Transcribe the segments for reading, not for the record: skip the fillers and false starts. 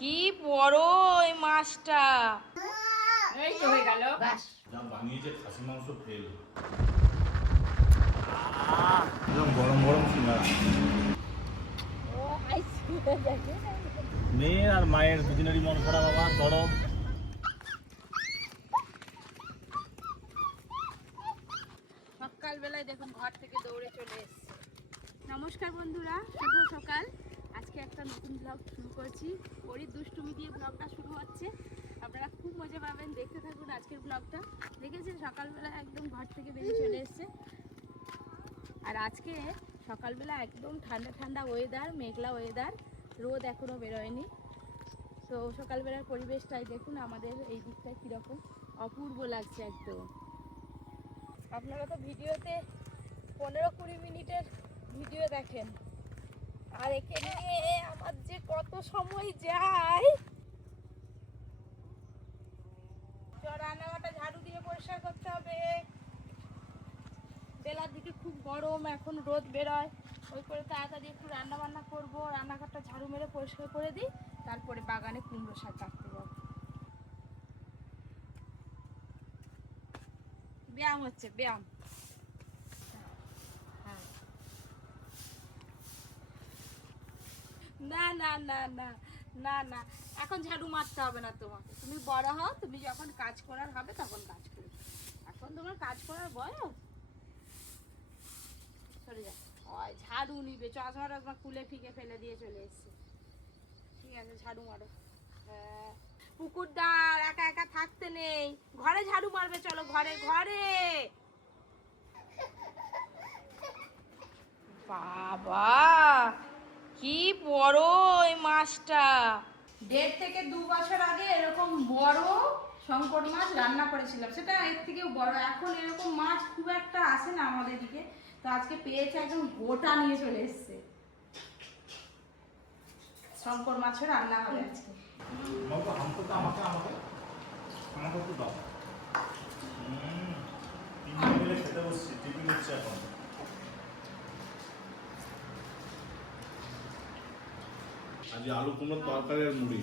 কি বড় এই মাছটা! এই তো হয়ে গেল। বাস যা বানিয়েছে খাসি মাংস ফেল। একদম গরম গরম সিঙ্গারা। মেয়ের আর মায়ের দুজনেরই মন খারাপ, বাবা গরম। সকালবেলায় দেখুন ঘর থেকে দৌড়ে চলে এসেছে। নমস্কার বন্ধুরা, শুভ সকাল। আজকে একটা নতুন ব্লগ শুরু করছি। ওরই দুষ্টুমি দিয়ে ব্লগটা শুরু হচ্ছে। আপনারা খুব মজা পাবেন, দেখতে থাকুন আজকের ব্লগটা। দেখেছেন সকালবেলা একদম ঘর থেকে বেরিয়ে চলে এসেছে। আর আজকে সকালবেলা একদম ঠান্ডা ঠান্ডা ওয়েদার, মেঘলা ওয়েদার, রোদ এখনও বেরোয়নি। তো সকালবেলার পরিবেশটাই দেখুন আমাদের এই দিকটায় কীরকম অপূর্ব লাগছে একদম। আপনারা তো ভিডিওতে 15-20 মিনিটের ভিডিও দেখেন, আর একে নিয়ে আমার যে কত সময় যায়। রান্নাঘরটা ঝাড়ু দিয়ে পরিষ্কার করতে হবে। বেলার দিকে খুব গরম, এখন রোদ বেরোয়, ওই করে তাড়াতাড়ি একটু রান্না বান্না করবো। রান্নাঘরটা ঝাড়ু মেরে পরিষ্কার করে দিই, তারপরে বাগানে কুমড়ো শাক কাটতে যাবো। ব্যায়াম হচ্ছে, ব্যায়াম। না না না না না না, এখন ঝাড়ু মারতে হবে না তোমাকে। তুমি বড় হও, তুমি যখন কাজ করার হবে তখন কাজ করবে। এখন তোমার কাজ করার বয়স। সরে যা, ওই ঝাড়ু নিবে, চশমা টশমা খুলে ফিকে ফেলে দিয়ে চলে এসছে। ঠিক আছে, ঝাড়ু মারো। হ্যাঁ, পুকুরদার একা একা থাকতে নেই, ঘরে ঝাড়ু মারবে। চলো ঘরে ঘরে। বাবা কি বড় এই মাছটা! 1.5 থেকে 2 বছর আগে এরকম বড় শঙ্কর মাছ রান্না করেছিলাম, সেটা এর থেকেও বড়। এখন এরকম মাছ খুব একটা আসে না আমাদের দিকে, তো আজকে পেয়েছে, একদম গোটা নিয়ে চলে এসছে। শঙ্কর মাছের রান্না হবে আজকে। বাবা আমাকে তো আমাকে আমাকে আমাকে তো দাও। তিনজন মিলে খেতে বসছি, টিফিন হচ্ছে এখন। আজ আলু কুমড়োর তরকারি আর মুড়ি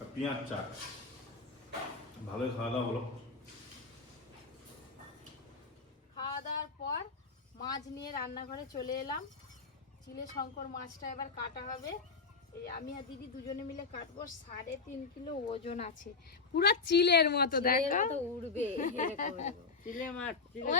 আর পেঁয়াজ চাট, ভালোই খাওয়া দাওয়া হলো। খাওয়া দাওয়ার পর মাছ নিয়ে রান্নাঘরে চলে এলাম। চিলে শঙ্কর মাছটা এবার কাটা হবে। এই আমি আর দিদি দুজনে মিলে কাটবো। 3.5 কিলো ওজন আছে, পুরো চিলের মতো। দেখো উড়বে চিলে মাছ, চিলে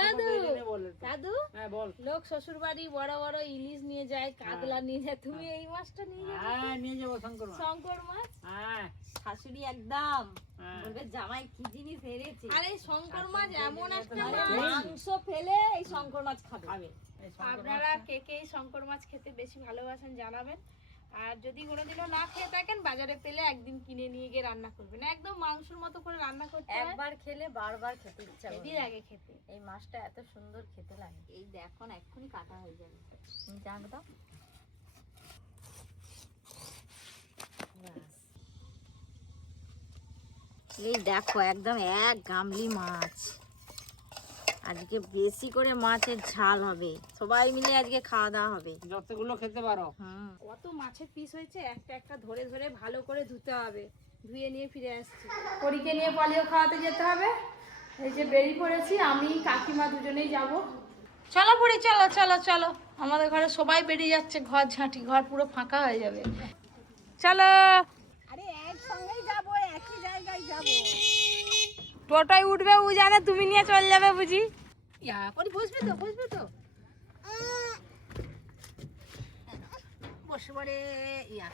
দাদু, হ্যাঁ বল। লোক শ্বশুর বাড়ি বড় বড় ইলিশ নিয়ে যায়, কাতলা নিয়ে যায়, তুমি এই মাছটা নিয়ে যাবে? হ্যাঁ নিয়ে যাবো শঙ্কর মাছ। শঙ্কর মাছ। হ্যাঁ শাশুড়ি একদম হ্যাঁ। বলবে জামাই কি জিনিস এনেছে। আর এই শঙ্কর মাছ এমন একটা মানে মাছ, মাংস ফেলে এই শঙ্কর মাছ খাবে। খাবে। এই শঙ্কর আপনারা কে কে এই শঙ্কর মাছ খেতে বেশি ভালোবাসেন জানাবেন। আর যদি কোনোদিনও না খেয়ে থাকেন, বাজারে পেলে একদিন কিনে নিয়ে গিয়ে রান্না করবেন। একদম মাংসের মতো করে রান্না করতে হয়, একবার খেলে বারবার খেতে ইচ্ছা হেভি করে। লাগে খেতে। এই মাছটা এত সুন্দর খেতে লাগে। এই দেখো না, এক্ষুনি কাটা হয়ে যাবে। তুমি জানো দাও। ব্যাস। এই দেখো একদম এক গামলি মাছ। আজকে বেশি করে মাছের ঝাল হবে, সবাই মিলে আজকে খাওয়া দাওয়া হবে। যতগুলো খেতে পারো। কত মাছের পিস হয়েছে, একটা একটা ধরে ধরে ভালো করে ধুতে হবে। ধুয়ে নিয়ে ফিরে আসছি। পরীকে নিয়ে পলিও খাওয়াতে যেতে হবে। এই যে বেরিয়ে পড়েছি, আমি কাকিমা দুজনেই যাব। চলো পড়ি, চলো চলো চলো। আমাদের ঘরে সবাই বেরিয়ে যাচ্ছে, ঘর ঝাঁটি, ঘর পুরো ফাঁকা হয়ে যাবে। চলো। আরে একসঙ্গেই যাবো, একই জায়গায় যাবো। টোটোয় উঠবে ও জানে, তুমি নিয়ে চলে যাবে বুঝি। ইয়া পরি বসবে তো, বসবে তো। বসে পড়ে। ইয়া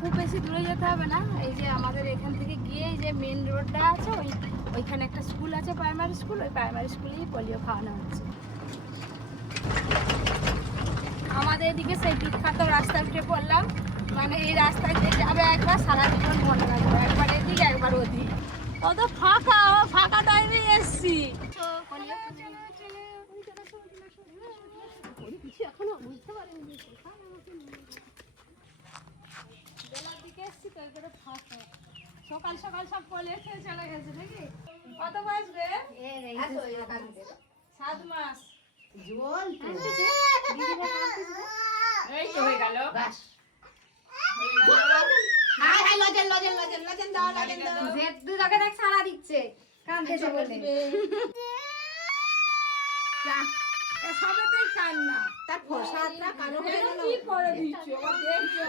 খুব বেশি দূরে যেতে হবে না। এই যে আমাদের এখান থেকে গিয়ে এই যে মেন রোডটা আছে, ওইখানে একটা স্কুল আছে, প্রাইমারি স্কুল। ওই প্রাইমারি স্কুলেই পোলিও খাওয়ানো হচ্ছে। আমাদের এদিকে সেই বিখ্যাত রাস্তায় উঠে পড়লাম। মানে এই রাস্তায় যে যাবে একবার সারা জীবন মনে রাখবো, একবার এদিক একবার ওদিক। কত ফাঁকা, ফাঁকা টাইমে এসছি। এখনো বুঝতে পারিনি বেলার দিকে এসছি তো, এখানে ফাঁকা। সকাল সকাল সব পলে খেয়ে চলে গেছে নাকি? কত বাজবে? 7 মাস। জল দিদিমা কাঁদতেছে। এই তো হয়ে গেল। বাস জেদ্দু তোকে দেখ সারা দিচ্ছে কাঁদতেছে বলে সবেতেই কান্না। তার ফসাদটা কালো হয়ে গেল। কি করে দিচ্ছ? আবার দেখছো।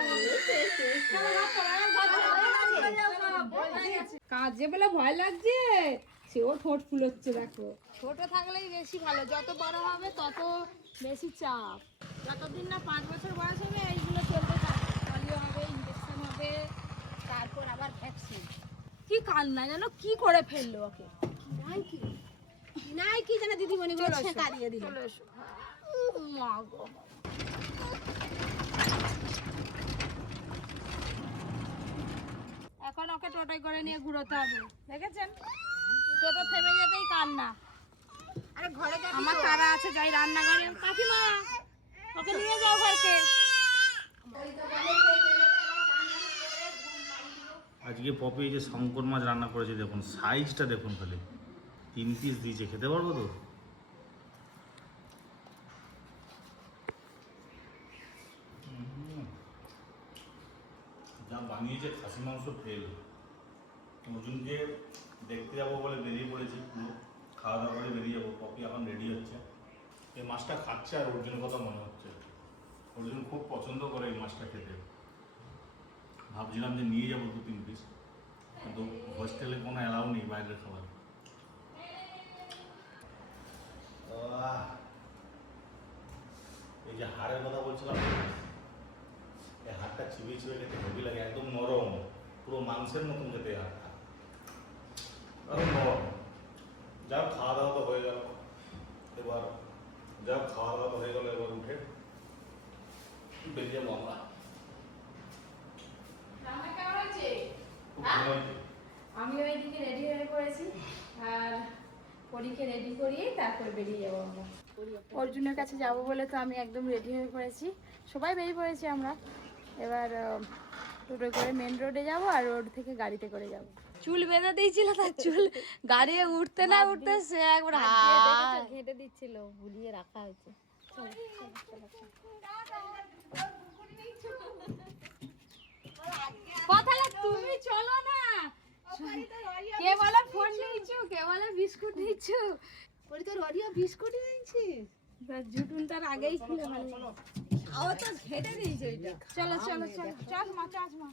কাজে বলে ভয় লাগছে, সেও ঠোঁট ফুলোচ্ছে দেখো। ছোট থাকলেই বেশি ভালো, যত বড় হবে তত বেশি চাপ। যতদিন না 5 বছর বয়স হবে এইগুলো চলতে থাকবে, পলিও হবে, ইঞ্জেকশন হবে, তারপর আবার ভ্যাকসিন। কি কান্না জানো, কি করে ফেললো ওকে। নাই কি জানে দিদিমণি গুলো ছেঁকা দিয়ে দিল। চলে এসো। মা গো। এখন ওকে টোটোয় করে নিয়ে ঘুরোতে হবে, দেখেছেন? টোটো থেমে যেতেই কান্না। আরে ঘরে যাবি আমার তারা আছে, যাই রান্নাঘরে। কাকিমা ওকে নিয়ে যাও ঘরকে। আজকে পপি এই যে শঙ্কর মাছ রান্না করেছে, দেখুন সাইজটা দেখুন খালি, 3 পিস দিয়েছে, খেতে পারবো তো? যা বানিয়েছে খাসি মাংস ফেল। অর্জুনকে দেখতে যাবো বলে বেরিয়ে পড়েছি, পুরো খাওয়া দাওয়া করে বেরিয়ে যাবো। পপি এখন রেডি হচ্ছে, এই মাছটা খাচ্ছে আর অর্জুনের কথা মনে হচ্ছে। অর্জুন খুব পছন্দ করে এই মাছটা খেতে। ভাবছিলাম যে নিয়ে যাবো 2-3 পিস, কিন্তু হোস্টেলে কোনো অ্যালাউ নেই বাইরের খাবার। এই যে হাড়ের কথা বলছিলাম, এই হাড়টা চিবিয়ে চিবিয়ে খেতে হেভি লাগে, একদম নরম, পুরো মাংসের মতন খেতে হাড়টা, আরো নরম। যাক খাওয়া দাওয়া তো হয়ে গেল, এবার উঠে বেরিয়ে যাবো আমরা। রান্না কেমন হয়েছে? খুব ভালো হয়েছে। আমি ওইদিকে রেডি হয়ে পড়েছি, আর পরীকে রেডি করিয়ে তারপরে বেরিয়ে যাবো আমরা। অর্জুনের কাছে যাব বলে তো আমি একদম রেডি হয়ে পড়েছি, সবাই বেরিয়ে পড়েছি আমরা। এবার টোটো করে মেন রোডে যাব, আর রোড থেকে গাড়িতে করে যাব। চুল বেঁধে দিয়েছিল, তার চুল গাড়ি উঠতে না উঠতে সে একবার ঘেটে দিচ্ছিল, ভুলিয়ে রাখা হয়েছে। কথা তুমি চলো না, কে বলে ফোন নিয়েছো, কে বলে বিস্কুট নিচ্ছো। পরি তোর অডিও বিস্কুটই দিয়েছিস? জুটুন তার আগেই খুলে ভালো। ও তো ঘেটে দিয়েছে ওইটা। চলো চলো চলো, চাচ মা চাচ মা।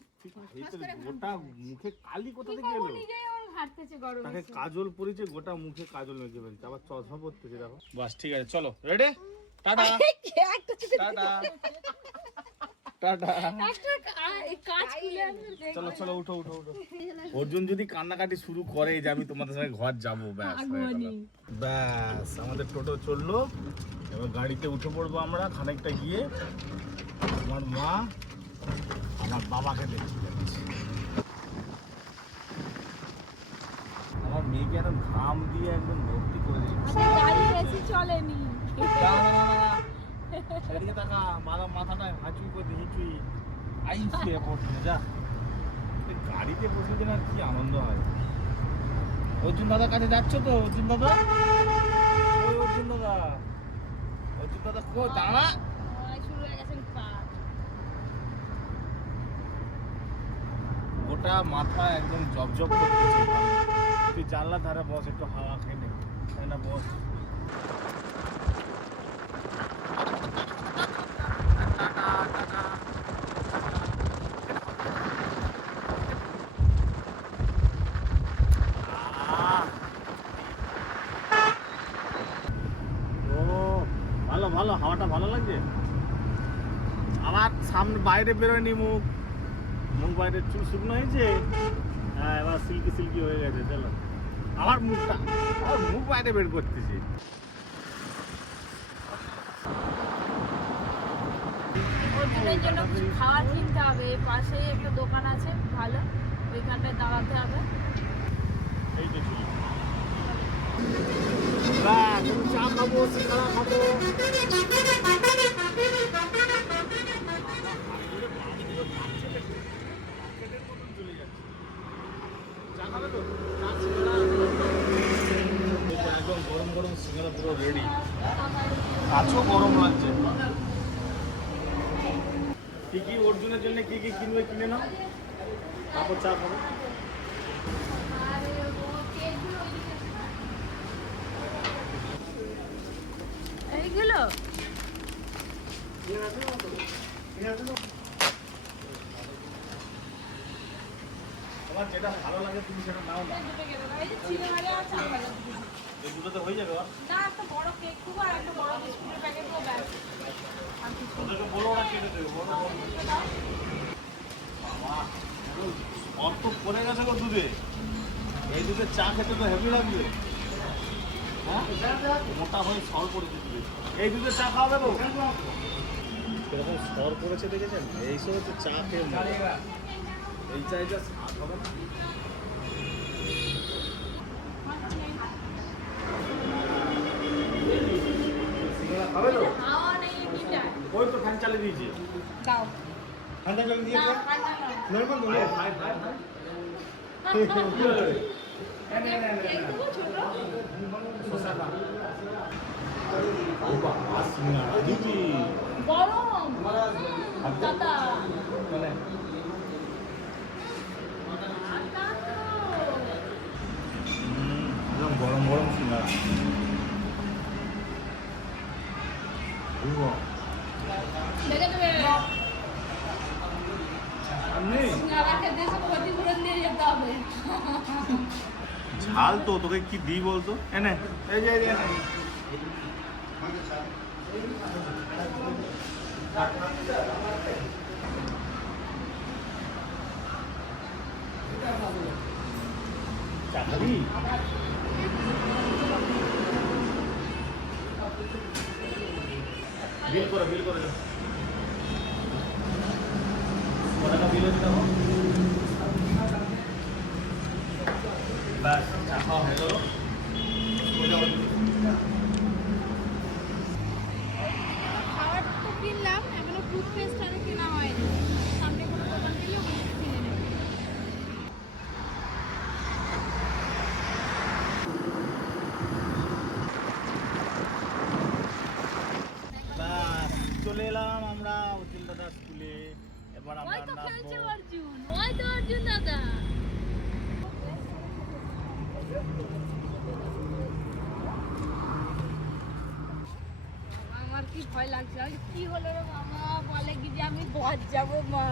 গোটা মুখে কালি কোথা কি থেকে করবো, এলো? নিজেই ওর হাঁটতেছে গরমে। তাকে কাজল পরিছে, গোটা মুখে কাজল মেখে ফেলছে, আবার চশমা পরতেছে দেখো। বাস ঠিক আছে, চলো রেডি, টাটা টাটা টাটা। কাজ খুলে আমি দেখবো। চলো চলো, উঠো উঠো উঠো। অর্জুন যদি কান্নাকাটি শুরু করে যে আমি তোমাদের সঙ্গে ঘর যাবো, ব্যাস হয়ে গেল। ব্যাস আমাদের টোটো চললো, এবার গাড়িতে উঠে পড়বো আমরা। খানিকটা গিয়ে আমার মা আমার বাবাকে দেখতে যাচ্ছে। আমার মেয়েকে একদম ঘাম দিয়ে একদম ভর্তি করে দিয়েছে। গাড়ি বেশি চলেনি। এদিকে তাকা, মাথাটা হাঁচুই করে হিচুই আইসে পড়ছে যা। গাড়িতে বসে দিন আর কি আনন্দ হয়। অর্জুন দাদার কাছে যাচ্ছ তো? অর্জুন দাদা, ওই অর্জুন দাদা, অর্জুন দাদা কো দাঁড়া। শুরু হয়ে গেছে কাজ। গোটা মাথা একদম জবজব করতেছে। তুই জানলা ধারে বস, একটু হাওয়া খেয়ে নে, তাই না? বস। ভালো ভালো, হাওয়াটা ভালো লাগছে। আমার সামনে বাইরে বেরোয়নি, মুখ বাইরে চুল শুকনো হয়েছে। হ্যাঁ, এবার সিল্কি সিল্কি হয়ে গেছে। চলো, আমার মুখ বাইরে বের করতেছি। ওর জন্য কিছু খাওয়ার কিনতে হবে, পাশেই একটা দোকান আছে ভালো, ওইখানটায় দাঁড়াতে হবে। এই তো চুল। বাহ, চা খাবো, সিঙ্গাড়া খাবো। একদম গরম গরম সিঙ্গাড়া পুরো রেডি। কাছেও গরম লাগছে। কি কি অর্জুনের জন্য কি কি কিনবে কিনে নাও, তারপর চা খাবো। আর ও কেকগুলো ওইদিকে আছে না? এইগুলো তোমার যেটা ভালো লাগে তুমি সেটা নাও না। দুটো কেটে দাও। এই যে চিড়ে ভাজা আর চাল ভাজা দুটো দিন। এই দুটোতে হয়ে যাবে আর না একটা বড় কেক দেবো আর একটা বড় বিস্কুটের প্যাকেট দেবো ব্যাস। আর কিছু না। ওদেরকে বলো ওরা কেটে দেবে বলো বলো। বাবা অত পড়ে গেছে গো দুধে। এই দুধে চা খেতে তো হেভি লাগবে। হ্যাঁ মোটা হয়ে সর পড়েছে দুধে। এই দুধে চা খাওয়াবে তো এরকম সর পড়েছে দেখেছেন? এই সব হচ্ছে চা খেয়ে মজা। এই চাইটা স্বাদ হবে না। সিঙ্গারা খাবে তো? হাওয়া নেই এমনিটা। ওই তো ফ্যান চালিয়ে দিয়েছি। দাও। ঠান্ডা জল না দিয়েছে? ঠান্ডা নয়। নরমাল তো? ভাই ভাই ভাই। কেক দেবো ছোট? গরম দাদা। গরম গরম সিঙ্গারা দেখে দেবে সিঙ্গারাকে দেশে ক্ষতিপূরণ দিয়ে যেতে হবে। ঝাল তো তোকে কি দিই বলতো এনে এই যে এনে চা খাবি? বিল করে যাও। কত টাকা বিল হচ্ছে দেখো। ব্যাস চা খাওয়া হয়ে গেল। খাবার তো কিনলাম, এখনো টুথপেস্ট আর কেনা হয়নি। সামনে কোনো দোকান গেলে ওখানে কিনে নেব। ব্যাস চলে এলাম আমরা অর্জুন দাদা স্কুলে। এবার আমরা ওই তো খেলছে নামবো। অর্জুন, ওই তো অর্জুন দাদা। আমার কি ভয় লাগছে, আমি কি হলো রে মামা, বলে কি যে আমি বজ যাবো মা।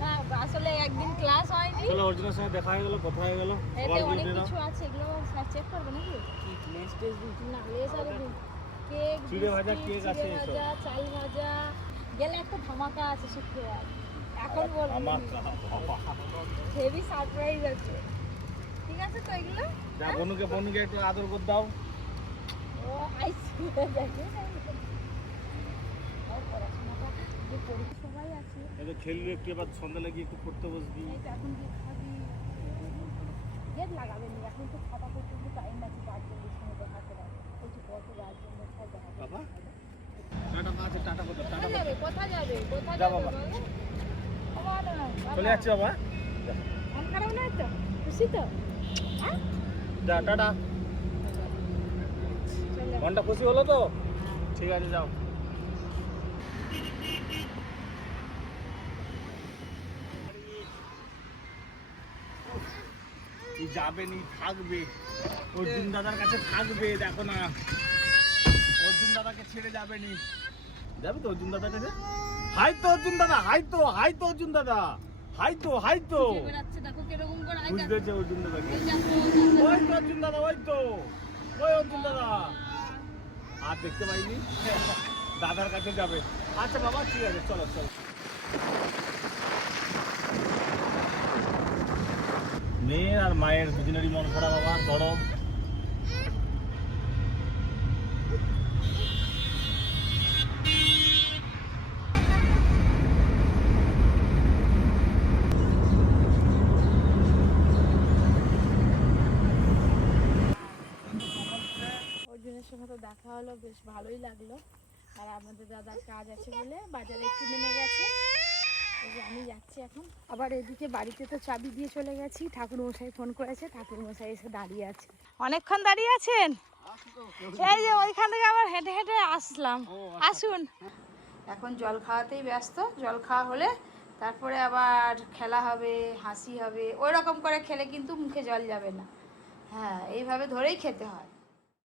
হ্যাঁ, আসলে একদিন ক্লাস হয়নি, চলো অর্জুনের সঙ্গে দেখা হয়ে গেল, কথা হয়ে গেল। এতে অনেক কিছু আছে, এগুলো স্যার চেক করবে নাকি? না লেস আর কেক, চিড়ে ভাজা, কেক আছে চিড়ে এসব। ভাজা, চাল ভাজা, গেলে একটা ধামাকা আছে শুক্রবার। এখন বলবো আমার হেভি সারপ্রাইজ আছে। ঠিক আছে তো এগুলো? যা বনুকে একটু আদর করে দাও। ও আইসি দেখে ও পড়াশোনাটা যে পরীক্ষা সবাই আছে, এই খেলবি একটু, এবার সন্ধ্যা লাগিয়ে একটু পড়তে বসবি। এই তো এখন যে খাবি গেট লাগাবেন, এখন তো খাতা পর্যন্ত টাইম আছে, গার্জেনদের সঙ্গে দেখা করার। বলছি কত গার্জেনদের সাথে দেখা বাবা টাটা মা আছে, টাটা বলো, টাটা কোথায় বলো। যাবে, কোথায় যাবে, কোথায় যা যাবে বাবা। বলো? বাবা না, চলে যাচ্ছি বাবা। মন খারাপ নয় তো? খুশি তো? হ্যাঁ যা টাটা। চলে মনটা খুশি হলো তো? ঠিক আছে যাও। যাবে নি, থাকবে অর্জুন দাদার কাছে থাকবে। দেখো না অর্জুন দাদাকে ছেড়ে যাবে নি। যাবে তো অর্জুন দাদার কাছে? হাই তো অর্জুন দাদা, হাই তো অর্জুন দাদা, হাই তো খুঁজে বেড়াচ্ছে, দেখো কিরকম করে আই দেখো। বুঝতেছে অর্জুন দাদাকে। এই দেখো, ওই তো অর্জুন দাদা, ওই তো ওই অর্জুন দাদা। আর দেখতে পাইনি, দাদার কাছে যাবে। আচ্ছা বাবা ঠিক আছে, চলো চলো। মেয়ের আর মায়ের দুজনেরই মন খারাপ বাবা, গরম। অর্জুনের সঙ্গে তো দেখা হলো, বেশ ভালোই লাগলো। আর আমাদের দাদার কাজ আছে বলে বাজারে একটু নেমে গেছে, এই যে আমি যাচ্ছি এখন। আবার এদিকে বাড়িতে তো চাবি দিয়ে চলে গেছি, ঠাকুর মশাই ফোন করেছে, ঠাকুর মশাই এসে দাঁড়িয়ে আছে। অনেকক্ষণ দাঁড়িয়ে আছেন? এই যে ওইখান থেকে আবার হেঁটে হেঁটে আসলাম। আসুন। এখন জল খাওয়াতেই ব্যস্ত, জল খাওয়া হলে তারপরে আবার খেলা হবে, হাসি হবে। ওই রকম করে খেলে কিন্তু মুখে জল যাবে না। হ্যাঁ, এইভাবে ধরেই খেতে হয়।